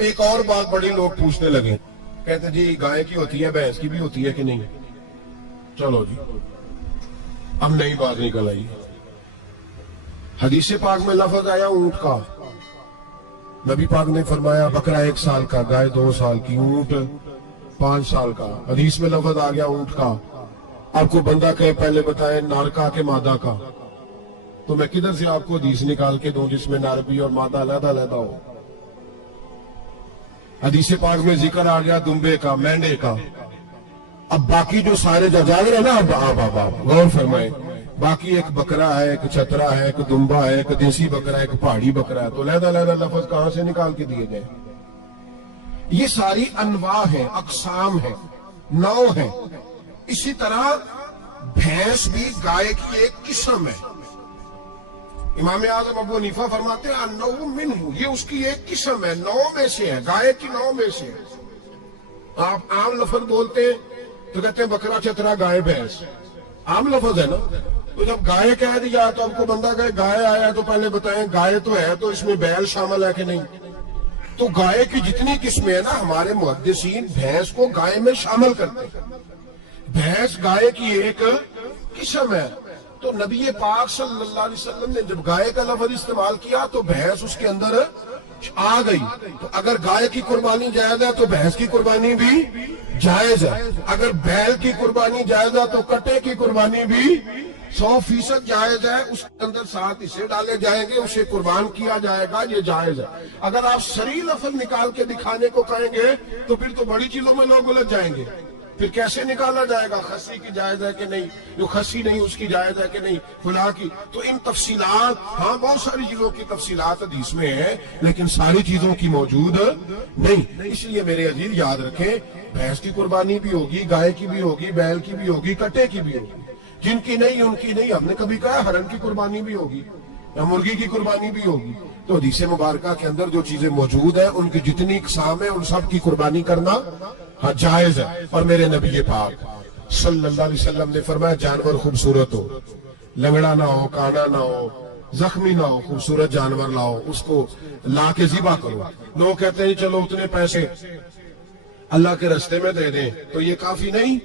ایک اور بات بڑی لوگ پوچھنے لگے، کہتے جی گائے کی ہوتی ہے بھینس کی بھی ہوتی ہے کہ نہیں؟ چلو جی اب نئی بات نکل آئی۔ حدیث پاک میں لفظ آیا اونٹ کا، نبی پاک نے فرمایا بکرا 1 سال کا، گائے 2 سال کی، اونٹ 5 سال کا۔ حدیث میں لفظ آ گیا اونٹ کا۔ آپ کو بندہ کہے پہلے بتائیں نر کا کہ مادہ کا، تو میں کدھر سے آپ کو حدیث نکال کے دوں جس میں نر بھی اور مادہ علیحدہ علیحدہ ہو؟ حدیث پاک میں ذکر آ گیا دمبے کا، مینڈے کا۔ اب باقی جو سارے جاگ رہے نا، اب غور فرمائیں، باقی ایک بکرا ہے، ایک چھترا ہے، ایک دمبا ہے، ایک دیسی بکرا ہے، ایک پہاڑی بکرا ہے، تو علیحدہ علیحدہ لفظ کہاں سے نکال کے دیے گئے؟ یہ ساری انواع ہیں، اقسام ہیں، نوع ہیں۔ اسی طرح بھینس بھی گائے کی ایک قسم ہے۔ امام اعظم ابو حنیفہ فرماتے ہیں النوع منہ، یہ اس کی ایک قسم ہے، نوع میں سے ہے، گائے کی نوع میں سے ہے۔ آپ عام لفظ بولتے ہیں تو کہتے ہیں بکرا چھترا گائے بھینس، عام لفظ ہے نا۔ تو جب گائے کہہ دیا تو آپ کو بندہ کہے گائے آیا تو پہلے بتائیں گائے تو ہے تو اس میں بیل شامل ہے کہ نہیں؟ تو گائے کی جتنی قسمیں ہیں نا، ہمارے محدثین بھینس کو گائے میں شامل کرتے ہیں۔ بھینس گائے کی ایک قسم ہے۔ تو نبی پاک صلی اللہ علیہ وسلم نے جب گائے کا لفظ استعمال کیا تو بھینس اس کے اندر آ گئی۔ تو اگر گائے کی قربانی جائز ہے تو بھینس کی قربانی بھی جائز ہے۔ اگر بیل کی قربانی جائز ہے تو کٹے کی قربانی بھی 100% جائز ہے۔ اس کے اندر 7 حصے ڈالے جائیں گے، اسے قربان کیا جائے گا، یہ جائز ہے۔ اگر آپ صریح لفظ نکال کے دکھانے کو کہیں گے تو پھر تو بڑی چیزوں میں لوگ الجھ جائیں گے۔ پھر کیسے نکالا جائے گا خسی کی جائز ہے کہ نہیں، جو خسی نہیں اس کی جائز ہے کہ نہیں، فلاں کی؟ تو ان تفصیلات، ہاں بہت ساری چیزوں کی تفصیلات حدیث میں ہیں لیکن ساری چیزوں کی موجود نہیں۔ اس لیے میرے عزیز یاد رکھیں، بھینس کی قربانی بھی ہوگی، گائے کی بھی ہوگی، بیل کی بھی ہوگی، کٹے کی بھی ہوگی۔ جن کی نہیں ان کی نہیں۔ ہم نے کبھی کہا ہرن کی قربانی بھی ہوگی یا مرغی کی قربانی بھی ہوگی؟ تو حدیث مبارکہ کے اندر جو چیزیں موجود ہیں ان کی جتنی اقسام ہیں ان سب کی قربانی کرنا ہاں جائز ہے۔ اور میرے نبی پاک صلی اللہ علیہ وسلم نے فرمایا جانور خوبصورت ہو، لنگڑا نہ ہو، کانا نہ ہو، زخمی نہ ہو، خوبصورت جانور لاؤ، اس کو لا کے ذبح کرو۔ لوگ کہتے ہیں چلو اتنے پیسے اللہ کے رستے میں دے دیں تو یہ کافی نہیں۔